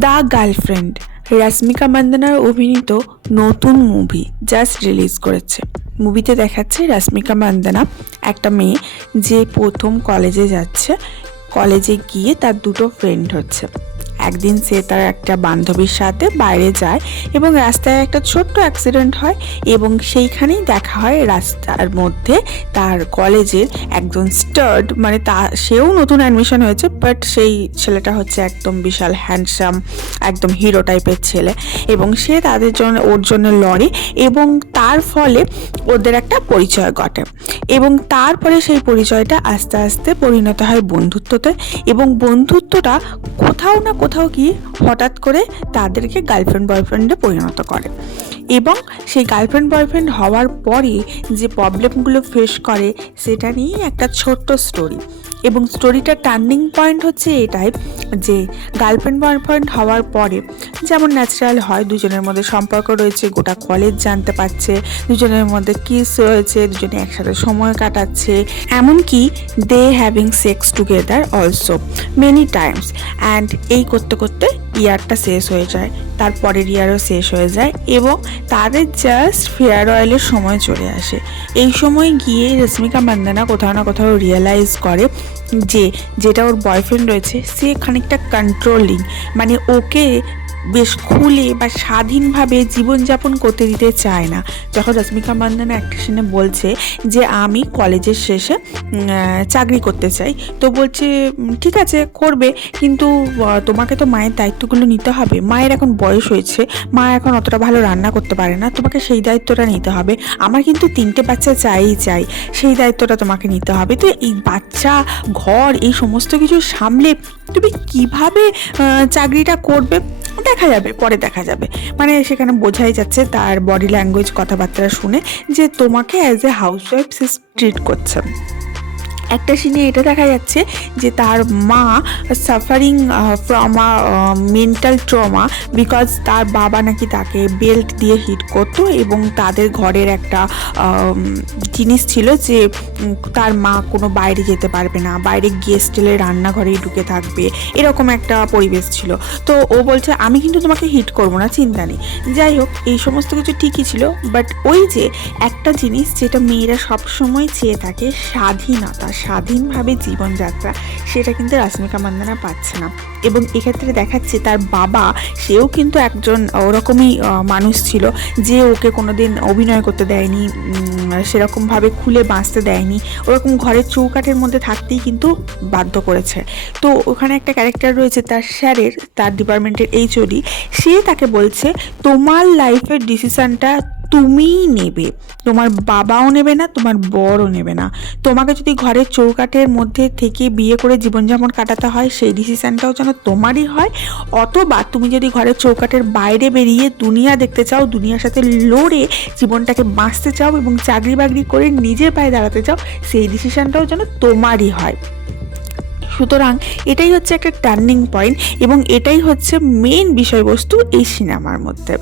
The girlfriend Rashmika মান্দানার অভিনীত নতুন movie just release করেছে। মুভিতে দেখাচ্ছে রাশ্মিকা মান্দানা একটা মেয়ে যে প্রথম কলেজে যাচ্ছে। কলেজে গিয়ে তার দুটো ফ্রেন্ড হচ্ছে। একদিন সে তার একটা বান্ধবীর সাথে বাইরে যায় এবং রাস্তায় একটা ছোট্ট অ্যাক্সিডেন্ট হয় এবং সেইখানেই দেখা হয় রাস্তার মধ্যে তার কলেজের একজন স্টার্ড, মানে সেও নতুন অ্যাডমিশন হয়েছে, বাট সেই ছেলেটা হচ্ছে একদম বিশাল হ্যান্ডসাম, একদম হিরো টাইপের ছেলে এবং সে ওর জন্য লড়ে এবং তার ফলে ওদের একটা পরিচয় ঘটে এবং তারপরে সেই পরিচয়টা আস্তে আস্তে পরিণত হয় বন্ধুত্বতে এবং বন্ধুত্বটা কোথাও না কোথাও গিয়ে হঠাৎ করে তাদেরকে গার্লফ্রেন্ড বয়ফ্রেন্ডে পরিণত করে এবং সেই গার্লফ্রেন্ড বয়ফ্রেন্ড হওয়ার পরে যে প্রবলেমগুলো ফেস করে সেটা নিয়ে একটা ছোট্ট স্টোরি। এবং স্টোরিটার টার্নিং পয়েন্ট হচ্ছে এটাই যে গার্লফ্রেন্ড বয়ফ্রেন্ড হওয়ার পরে যেমন ন্যাচারাল হয়, দুজনের মধ্যে সম্পর্ক রয়েছে, গোটা কলেজ জানতে পারছে, দুজনের মধ্যে কিস রয়েছে, দুজনে একসাথে সময় কাটাচ্ছে, এমনকি they having sex together also many times. And এই করতে করতে ইয়ারটা শেষ হয়ে যায়, তারপরের ইয়ারও শেষ হয়ে যায় এবং তাদের জাস্ট ফেয়ারওয়েলের সময় চলে আসে। এই সময় গিয়ে রশ্মিকা মান্দানা কোথাও না কোথাও রিয়েলাইজ করে যে যেটা ওর বয়ফ্রেন্ড রয়েছে সে খানিকটা কন্ট্রোলিং, মানে ওকে বেশ খুলে বা স্বাধীনভাবে জীবনযাপন করতে দিতে চায় না। যখন রশ্মিকা মান্দানা একটা সিনে বলছে যে আমি কলেজের শেষে চাকরি করতে চাই, তো বলছে ঠিক আছে করবে, কিন্তু তোমাকে তো মায়ের দায়িত্বগুলো নিতে হবে, মায়ের এখন বয়স হয়েছে, মা এখন অতটা ভালো রান্না করতে পারে না, তোমাকে সেই দায়িত্বটা নিতে হবে। আমার কিন্তু 3টে বাচ্চা চাই, সেই দায়িত্বটা তোমাকে নিতে হবে। তো এই বাচ্চা, ঘর, এই সমস্ত কিছু সামলে তুমি কিভাবে চাকরিটা করবে দেখা যাবে, পরে দেখা যাবে। মানে সেখানে বোঝাই যাচ্ছে তার বডি ল্যাঙ্গুয়েজ, কথাবার্তা শুনে যে তোমাকে as a housewife say treat করছে। একটা সিনে এটা দেখা যাচ্ছে যে তার মা suffering from a mental trauma because তার বাবা নাকি তাকে বেল্ট দিয়ে হিট করতো এবং তাদের ঘরের একটা জিনিস ছিল যে তার মা কোনো বাইরে যেতে পারবে না, বাইরে গেস্ট এলে রান্নাঘরেই ঢুকে থাকবে, এরকম একটা পরিবেশ ছিল। তো ও বলছে আমি কিন্তু তোমাকে হিট করবো না, চিন্তা নেই। যাই হোক, এই সমস্ত কিছু ঠিকই ছিল, বাট ওই যে একটা জিনিস যেটা মেয়েরা সবসময় চেয়ে থাকে, স্বাধীনতা, স্বাধীনভাবে জীবনযাত্রা, সেটা কিন্তু রাশ্মিকা মান্দানা পাচ্ছে না। এবং এক্ষেত্রে দেখাচ্ছে তার বাবা, সেও কিন্তু একজন ওরকমই মানুষ ছিল যে ওকে কোনোদিন অভিনয় করতে দেয়নি, সেরকমভাবে খুলে বাঁচতে দেয়নি, ওরকম ঘরের চৌকাঠের মধ্যে থাকতেই কিন্তু বাধ্য করেছে। তো ওখানে একটা ক্যারেক্টার রয়েছে তার স্যারের, তার ডিপার্টমেন্টের এইচওডি, সে তাকে বলছে তোমার লাইফের ডিসিশনটা তুমিই নেবে, তোমার বাবাও নেবে না, তোমার বড়ও নেবে না। তোমাকে যদি ঘরের চৌকাঠের মধ্যে থেকে বিয়ে করে জীবনযাপন কাটাতে হয়, সেই ডিসিশানটাও যেন তোমারই হয়, অথবা তুমি যদি ঘরের চৌকাঠের বাইরে বেরিয়ে দুনিয়া দেখতে চাও, দুনিয়ার সাথে লড়ে জীবনটাকে বাঁচতে চাও এবং চাকরি বাকরি করে নিজের পায়ে দাঁড়াতে চাও, সেই ডিসিশানটাও যেন তোমারই হয়। সুতরাং এটাই হচ্ছে একটা টার্নিং পয়েন্ট এবং এটাই হচ্ছে মেইন বিষয়বস্তু এই সিনেমার মধ্যে।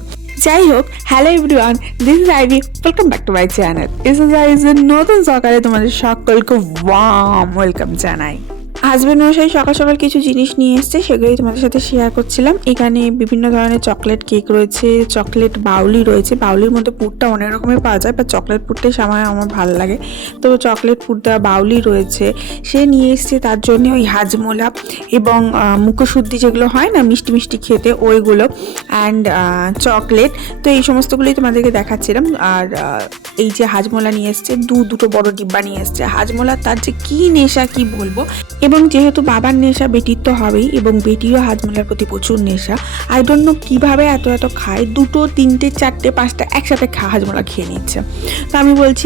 যাই হোক, hello everyone, this is Ivy, welcome back to my channel. নতুন সকালে তোমাদের সকলকে ওয়ার্ম ওয়েলকাম জানাই। হাজব্যান্ড মশাই সকাল সকাল কিছু জিনিস নিয়ে এসছে, সেগুলোই তোমাদের সাথে শেয়ার করছিলাম। এখানে বিভিন্ন ধরনের চকলেট কেক রয়েছে, চকলেট বাউলি রয়েছে, বাউলির মধ্যে পুরটা অনেক রকমের পাওয়া যায়, বা চকলেট পুরটাই আমার ভালো লাগে, তো চকলেট পুর দেওয়া বাউলি রয়েছে। সে নিয়ে এসছে তার জন্য ওই হাজমোলা এবং মুখশুদ্ধি যেগুলো হয় না মিষ্টি মিষ্টি খেতে, ওইগুলো, অ্যান্ড চকলেট। তো এই সমস্তগুলোই তোমাদেরকে দেখাচ্ছিলাম। আর এই যে হাজমোলা নিয়ে এসছে, দুটো বড় ডিব্বা নিয়ে এসছে। হাজমোলা তার যে কী নেশা কি বলবো, এবং যেহেতু বাবার নেশা বেটির তো হবেই, এবং বেটিরও হাজমোলার প্রতি প্রচুর নেশা। আই ডোন্ট নো কীভাবে এত খায়, 2, 3, 4, 5টা একসাথে হাজমোলা খেয়ে নিচ্ছে। তো আমি বলছি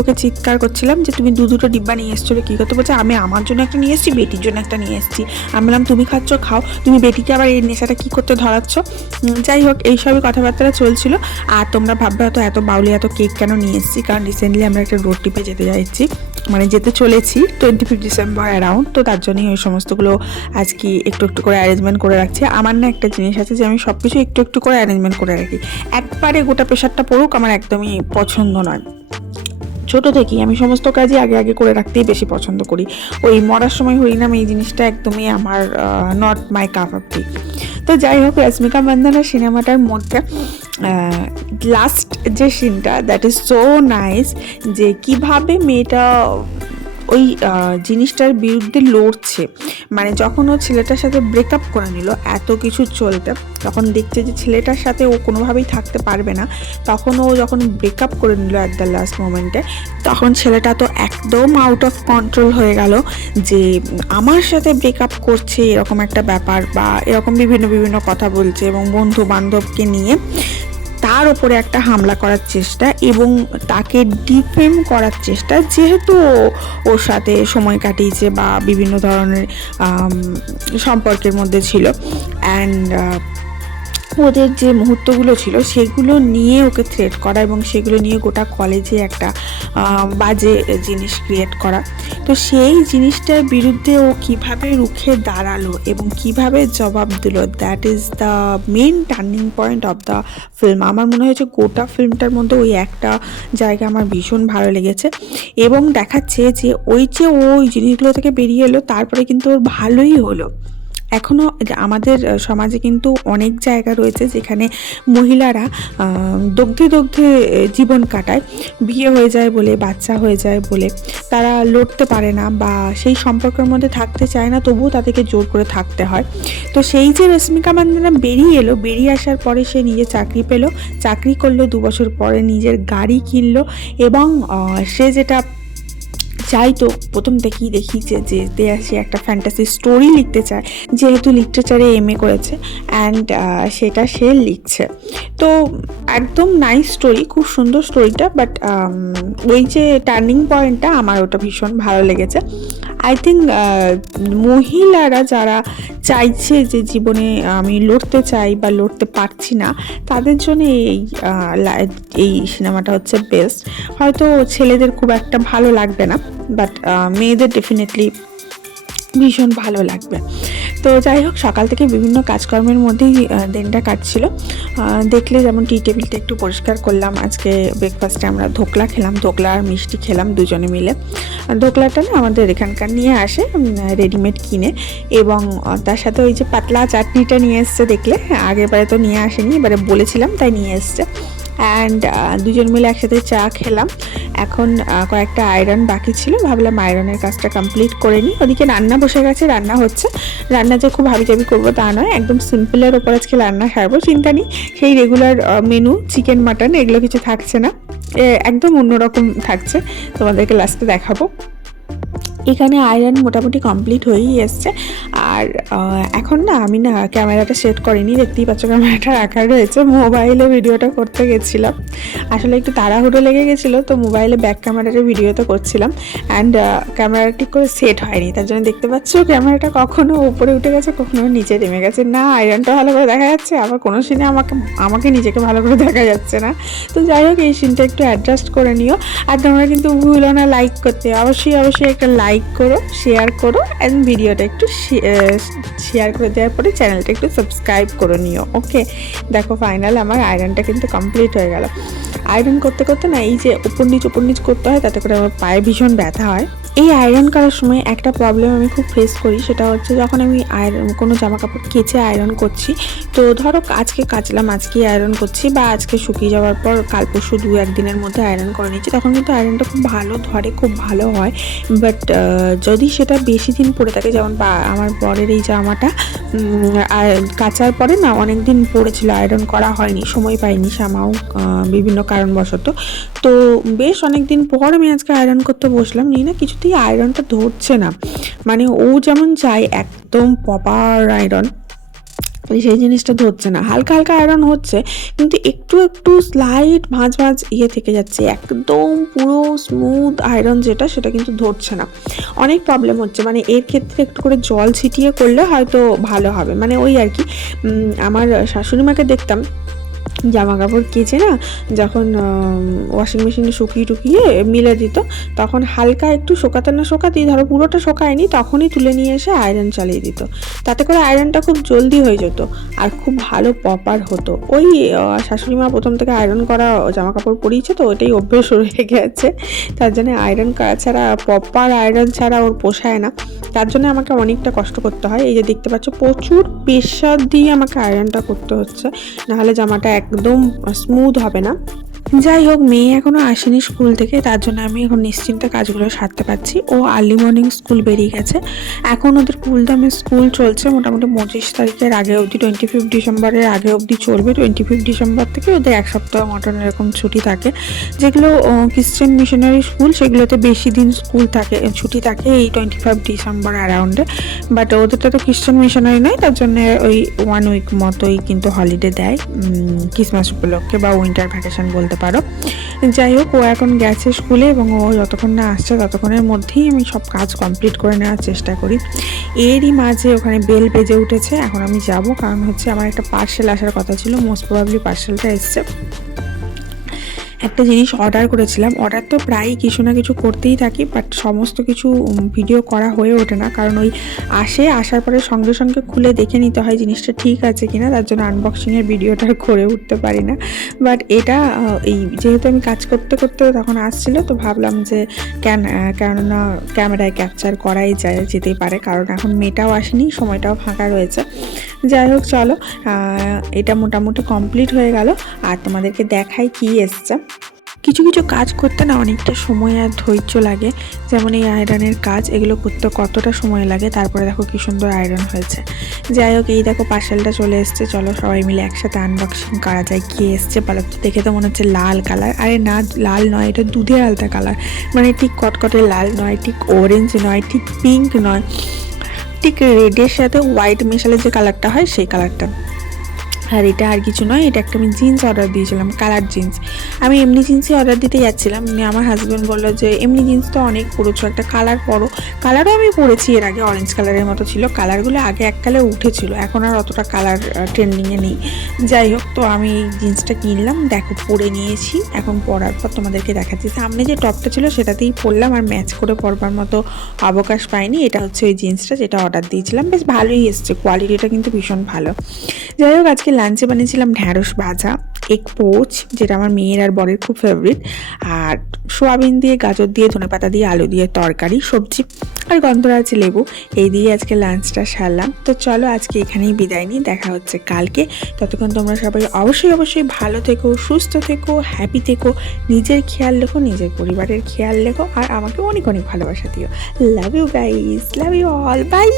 ওকে চিৎকার করছিলাম যে তুমি দুটো ডিব্বা নিয়ে এসছো, কী করতে? বলছে আমি আমার জন্য একটা নিয়ে এসেছি, বেটির জন্য একটা নিয়ে এসেছি। আমি বললাম তুমি খাচ্ছ, খাও, তুমি বেটিকে আবার এই নেশাটা কী করতে ধরাচ্ছ? যাই হোক, এইসবই কথাবার্তা চলছিল। আর তোমরা ভাববে হয়তো এত বাউলি এত কেক কেন নিয়ে এসেছি, কারণ রিসেন্টলি আমরা একটা রোড ট্রিপে যেতে চলেছি 25 ডিসেম্বর অ্যারাউন্ড, তো তার জন্যই ওই সমস্তগুলো আজকে একটু করে অ্যারেঞ্জমেন্ট করে রাখছি। আমার না একটা জিনিস আছে যে আমি সব কিছু একটু করে অ্যারেঞ্জমেন্ট করে রাখি, একবারে গোটা প্রেশারটা পড়ুক আমার একদমই পছন্দ নয়। ছোট থেকেই আমি সমস্ত কাজই আগে আগে করে রাখতেই বেশি পছন্দ করি। ওই মরার সময় হরিনাম এই জিনিসটা একদমই আমার নট মাই কাপ অফ টি। তো যাই হোক, রশ্মিকা মান্দানার সিনেমাটার মধ্যে লাস্ট যে সিনটা, দ্যাট ইজ সো নাইস, যে কিভাবে মেয়েটা ওই জিনিসটার বিরুদ্ধে লড়ছে। মানে যখন ও ছেলেটার সাথে ব্রেকআপ করে নিল এত কিছু চলতে, তখন দেখছে যে ছেলেটার সাথে ও কোনোভাবেই থাকতে পারবে না, তখন ও যখন ব্রেকআপ করে নিল অ্যাট দ্য লাস্ট মোমেন্টে, তখন ছেলেটা তো একদম আউট অফ কন্ট্রোল হয়ে গেল যে আমার সাথে ব্রেকআপ করছে এরকম একটা ব্যাপার, বা এরকম বিভিন্ন বিভিন্ন কথা বলছে, এবং বন্ধু বান্ধবকে নিয়ে তার ওপরে একটা হামলা করার চেষ্টা এবং তাকে ডিফেম করার চেষ্টা, যেহেতু ওর সাথে সময় কাটিয়েছে বা বিভিন্ন ধরনের সম্পর্কের মধ্যে ছিল। অ্যান্ড ওদের যে মুহূর্তগুলো ছিল সেগুলো নিয়ে ওকে থ্রেট করা এবং সেগুলো নিয়ে গোটা কলেজে একটা বাজে জিনিস ক্রিয়েট করা। তো সেই জিনিসটার বিরুদ্ধে ও কিভাবে রুখে দাঁড়ালো এবং কিভাবে জবাব দিল, that is the main turning point of the film. আমার মনে হয়েছে গোটা ফিল্মটার মধ্যে ওই একটা জায়গা আমার ভীষণ ভালো লেগেছে। এবং দেখাচ্ছে যে ওই জিনিসগুলো থেকে বেরিয়ে এলো, তারপরে কিন্তু ওর ভালোই হলো। এখনও আমাদের সমাজে কিন্তু অনেক জায়গা রয়েছে যেখানে মহিলারা দগ্ধে জীবন কাটায়, বিয়ে হয়ে যায় বলে, বাচ্চা হয়ে যায় বলে তারা লড়তে পারে না বা সেই সম্পর্কের মধ্যে থাকতে চায় না, তবুও তাদেরকে জোর করে থাকতে হয়। তো সেই যে রশ্মিকা মান্দানা বেরিয়ে এলো, বেরিয়ে আসার পরে সে নিজে চাকরি পেলো, চাকরি করলো, 2 বছর পরে নিজের গাড়ি কিনলো, এবং সে যেটা চাইতো প্রথম থেকেই দেখিয়েছে যে সে একটা ফ্যান্টাসি স্টোরি লিখতে চায়, যেহেতু লিটারেচারে এমএ করেছে, অ্যান্ড সেটা সে লিখছে। তো একদম নাইস স্টোরি, খুব সুন্দর স্টোরিটা। বাট ওই যে টার্নিং পয়েন্টটা আমার ওটা ভীষণ ভালো লেগেছে। আই থিঙ্ক মহিলারা যারা চাইছে যে জীবনে আমি লড়তে চাই বা লড়তে পারছি না, তাদের জন্য এই সিনেমাটা হচ্ছে বেস্ট। হয়তো ছেলেদের খুব একটা ভালো লাগবে না, বাট মেয়েদের ডেফিনেটলি ভীষণ ভালো লাগবে। তো যাই হোক, সকাল থেকে বিভিন্ন কাজকর্মের মধ্যেই দিনটা কাটছিল। দেখলে যেমন টি টেবিলটা একটু পরিষ্কার করলাম। আজকে ব্রেকফাস্টে আমরা ধোকলা খেলাম, ধোকলা আর মিষ্টি খেলাম দুজনে মিলে। ধোকলাটা না আমাদের এখানকার নিয়ে আসে রেডিমেড কিনে, এবং তার সাথে ওই যে পাতলা চাটনিটা নিয়ে এসছে, দেখলে আগেরবারে তো নিয়ে আসেনি, এবারে বলেছিলাম তাই নিয়ে এসছে। অ্যান্ড দুজন মিলে একসাথে চা খেলাম। এখন কয়েকটা আয়রন বাকি ছিল, ভাবলাম আয়রনের কাজটা কমপ্লিট করে নিই। ওদিকে রান্না বসে গেছে, রান্না হচ্ছে। রান্না যে খুব হাবিজাবি করবো তা নয়, একদম সিম্পলের ওপর আজকে রান্না সারবো, চিন্তা নেই। সেই রেগুলার মেনু চিকেন মাটন এগুলো কিছু থাকছে না, একদম অন্যরকম থাকছে, তোমাদেরকে লাস্টে দেখাবো। এখানে আয়রন মোটামুটি কমপ্লিট হয়েই এসছে। আর এখন না আমি না ক্যামেরাটা সেট করিনি, দেখতেই পাচ্ছ ক্যামেরাটা রাখা রয়েছে। মোবাইলে ভিডিওটা করতে গেছিলাম, আসলে একটু তাড়াহুড়ো লেগে গেছিলো, তো মোবাইলে ব্যাক ক্যামেরাটা ভিডিওটা করছিলাম। অ্যান্ড ক্যামেরাটা ঠিক করে সেট হয়নি, তার জন্য দেখতে পাচ্ছ ক্যামেরাটা কখনো উপরে উঠে গেছে, কখনো নিচে নেমে গেছে। না আয়রনটা ভালো করে দেখা যাচ্ছে, আবার কোনো সিনে আমাকে নিজেকে ভালো করে দেখা যাচ্ছে না। তো যাই হোক, এই সিনটা একটু অ্যাডজাস্ট করে নিও। আর তোমরা কিন্তু ভুলো না লাইক করতে, অবশ্যই একটা লাইক করো, শেয়ার করো, অ্যান্ড ভিডিওটা একটু শেয়ার করে দেওয়ার পরে চ্যানেলটা একটু সাবস্ক্রাইব করে নিও। ওকে, দেখো ফাইনাল আমার আয়রনটা কিন্তু কমপ্লিট হয়ে গেল। আয়রন করতে করতে না এই যে উপর নিচ করতে হয়, তাতে করে আমার পায়ে ভীষণ ব্যথা হয়। এই আয়রন করার সময় একটা প্রবলেম আমি খুব ফেস করি, সেটা হচ্ছে যখন আমি কোনো জামা কাপড় কেচে আয়রন করছি, তো ধরো আজকে কাচলাম, আজকেই আয়রন করছি, বা আজকে শুকিয়ে যাওয়ার পর কাল পরশু 2-1 দিনের মধ্যে আয়রন করে নিচ্ছি, তখন কিন্তু আয়রনটা খুব ভালো ধরে, খুব ভালো হয়। বাট যদি সেটা বেশি দিন পরে থাকে, যেমন বা আমার বরের এই জামাটা কাচার পরে না অনেক দিন পড়েছিল, আয়রন করা হয়নি, সময় পাইনি সামাও বিভিন্ন কারণবশত। তো বেশ অনেক দিন পর আমি আজকে আয়রন করতে বসলাম, নিয়ে না কিছুতেই আয়রনটা ধরছে না। মানে ও যেমন চাই একদম প্রপার আয়রন, সেই জিনিসটা ধরছে না। হালকা হালকা আয়রন হচ্ছে, কিন্তু একটু স্লাইট ভাঁজ থেকে যাচ্ছে, একদম পুরো স্মুথ আয়রন যেটা, সেটা কিন্তু ধরছে না। অনেক প্রবলেম হচ্ছে, মানে এর ক্ষেত্রে একটু করে জল ছিটিয়ে করলে হয়তো ভালো হবে। মানে ওই আর কি, আমার শাশুড়ি মাকে দেখতাম জামা কাপড় কেচে না যখন ওয়াশিং মেশিনে শুকিয়ে মিলে দিত, তখন হালকা একটু শোকাতেই ধরো পুরোটা শোকায়নি, তখনই তুলে নিয়ে এসে আয়রন চালিয়ে দিত। তাতে করে আয়রনটা খুব জলদি হয়ে যেত আর খুব ভালো প্রপার হতো। ওই শাশুড়ি মা প্রথম থেকে আয়রন করা জামা কাপড় পরিয়েছে, তো ওইটাই অভ্যেস হয়ে গেছে। তার জন্য আয়রন করা ছাড়া, প্রপার আয়রন ছাড়া ওর পোষায় না। তার জন্য আমাকে অনেকটা কষ্ট করতে হয়। এই যে দেখতে পাচ্ছ, প্রচুর প্রেশার দিয়ে আমাকে আয়রনটা করতে হচ্ছে, নাহলে জামাটা একদম স্মুথ হবে না। যাই হোক, মেয়ে এখনও আসেনি স্কুল থেকে, তার জন্য আমি এখন নিশ্চিন্তে কাজগুলো সারতে পারছি। ও আর্লি মর্নিং স্কুল বেরিয়ে গেছে। এখন ওদের কুলদামে স্কুল চলছে মোটামুটি 25 তারিখের আগে অবধি, 25 ডিসেম্বরের আগে অবধি চলবে। 25 ডিসেম্বর থেকে ওদের এক সপ্তাহ মতন এরকম ছুটি থাকে। যেগুলো খ্রিশ্চান মিশনারি স্কুল, সেগুলোতে বেশি দিন স্কুল থাকে, ছুটি থাকে এই 25 ডিসেম্বর অ্যারাউন্ডে। বাট ওদেরটা তো খ্রিশ্চান মিশনারি নয়, তার জন্য ওই 1 উইক মতোই কিন্তু হলিডে দেয় ক্রিসমাস উপলক্ষে, বা উইন্টার ভ্যাকেশন বলতে পারো। যাই হোক, ও এখন গেছে স্কুলে এবং ও যতক্ষণ না আসছে ততক্ষণের মধ্যেই আমি সব কাজ কমপ্লিট করে নেওয়ার চেষ্টা করি। এরই মাঝে ওখানে বেল বেজে উঠেছে। এখন আমি যাব, কারণ হচ্ছে আমার একটা পার্সেল আসার কথা ছিল। মোস্ট প্রবাবলি পার্সেলটা এসছে। একটা জিনিস অর্ডার করেছিলাম। অর্ডার তো প্রায়ই কিছু না কিছু করতেই থাকি, বাট সমস্ত কিছু ভিডিও করা হয়ে ওঠে না, কারণ ওই আসার পরে সঙ্গে সঙ্গে খুলে দেখে নিতে হয় জিনিসটা ঠিক আছে কিনা, তার জন্য আনবক্সিংয়ের ভিডিওটা করে উঠতে পারি না। বাট এটা এই যেহেতু আমি কাজ করতে করতে তখন আসছিলো, তো ভাবলাম যে কেননা ক্যামেরায় ক্যাপচার করাই যেতেই পারে, কারণ এখন মেয়েটাও আসেনি, সময়টাও ফাঁকা রয়েছে। যাই হোক, চলো, এটা মোটামুটি কমপ্লিট হয়ে গেল, আর তোমাদেরকে দেখাই কি এসছে। কিছু কিছু কাজ করতে না অনেকটা সময় আর ধৈর্য লাগে, যেমন এই আয়রনের কাজ, এগুলো করতে কতটা সময় লাগে। তারপরে দেখো কি সুন্দর আয়রন হয়েছে। যাই হোক, এই দেখো পার্সেলটা চলে এসছে। চলো সবাই মিলে একসাথে আনবক্সিং করা যায়। কি এসছে বলো তো? দেখে তো মনে হচ্ছে লাল কালার। আরে না, লাল নয়, এটা দুধের আলতা কালার। মানে ঠিক কটকটে লাল নয়, ঠিক অরেঞ্জ নয়, ঠিক পিঙ্ক নয়, ঠিক রেডের সাথে হোয়াইট মেশালে যে কালারটা হয় সেই কালারটা। আর এটা আর কিছু নয়, এটা একটা আমি জিন্স অর্ডার দিয়েছিলাম, কালার জিন্স। আমি এমনি জিন্সই অর্ডার দিতে যাচ্ছিলাম, আমার হাজব্যান্ড বললো যে এমনি জিন্স তো অনেক পরেছো, একটা কালার পরো। কালারও আমি পরেছি এর আগে, অরেঞ্জ কালারের মতো ছিল। কালারগুলো আগে এককালে উঠেছিল, এখন আর অতটা কালার ট্রেন্ডিংয়ে নেই। যাই হোক, তো আমি এই জিন্সটা কিনলাম, দেখো পরে নিয়েছি। এখন পরার পর তোমাদেরকে দেখাচ্ছি। সামনে যে টপটা ছিল সেটাতেই পরলাম, আর ম্যাচ করে পরবার মতো অবকাশ পাইনি। এটা হচ্ছে ওই জিন্সটা যেটা অর্ডার দিয়েছিলাম, বেশ ভালোই এসছে, কোয়ালিটিটা কিন্তু ভীষণ ভালো। যাই হোক, আজকে লাঞ্চে বানিয়েছিলাম ঢ্যাঁড়স ভাজা, এগ পোচ, যেটা আমার মেয়ের আর বরের খুব ফেভারিট, আর সোয়াবিন দিয়ে, গাজর দিয়ে, ধনেপাতা দিয়ে, আলু দিয়ে তরকারি, সবজি, আর গন্ধরাজ লেবু। এই দিয়ে আজকে লাঞ্চটা সারলাম। তো চলো আজকে এখানেই বিদায় নিই, দেখা হচ্ছে কালকে। ততক্ষণ তোমরা সবাই অবশ্যই ভালো থেকো, সুস্থ থেকো, হ্যাপি থেকো, নিজের খেয়াল রেখো, নিজের পরিবারের খেয়াল রেখো, আর আমাকে অনেক অনেক ভালোবাসা দিও। Love you guys, love you all, by.